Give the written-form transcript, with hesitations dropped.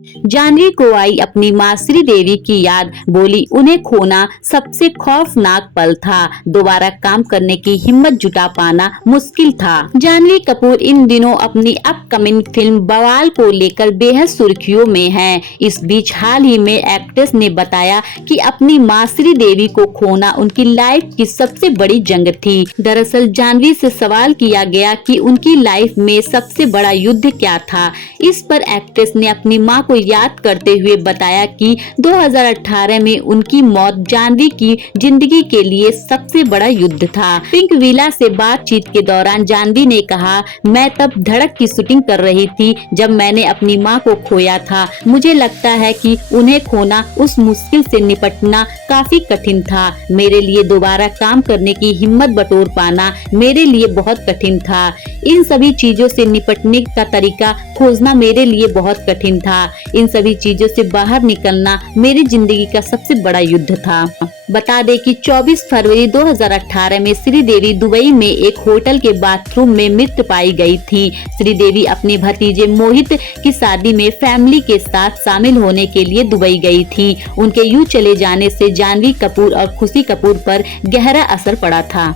जानवी को आई अपनी माँ श्रीदेवी की याद, बोली उन्हें खोना सबसे खौफनाक पल था, दोबारा काम करने की हिम्मत जुटा पाना मुश्किल था। जानवी कपूर इन दिनों अपनी अपकमिंग फिल्म बवाल को लेकर बेहद सुर्खियों में हैं। इस बीच हाल ही में एक्ट्रेस ने बताया कि अपनी माँ श्रीदेवी को खोना उनकी लाइफ की सबसे बड़ी जंग थी। दरअसल जानवी से सवाल किया गया कि उनकी लाइफ में सबसे बड़ा युद्ध क्या था। इस पर एक्ट्रेस ने अपनी माँ को याद करते हुए बताया कि 2018 में उनकी मौत जानवी की जिंदगी के लिए सबसे बड़ा युद्ध था। पिंक विला से बातचीत के दौरान जानवी ने कहा, मैं तब धड़क की शूटिंग कर रही थी जब मैंने अपनी माँ को खोया था। मुझे लगता है कि उन्हें खोना, उस मुश्किल से निपटना काफी कठिन था। मेरे लिए दोबारा काम करने की हिम्मत बटोर पाना मेरे लिए बहुत कठिन था। इन सभी चीजों से निपटने का तरीका खोजना मेरे लिए बहुत कठिन था। इन सभी चीजों से बाहर निकलना मेरी जिंदगी का सबसे बड़ा युद्ध था। बता दें कि 24 फरवरी 2018 में श्रीदेवी दुबई में एक होटल के बाथरूम में मृत पाई गई थी। श्रीदेवी अपने भतीजे मोहित की शादी में फैमिली के साथ शामिल होने के लिए दुबई गई थी। उनके यूं चले जाने से जानवी कपूर और खुशी कपूर पर गहरा असर पड़ा था।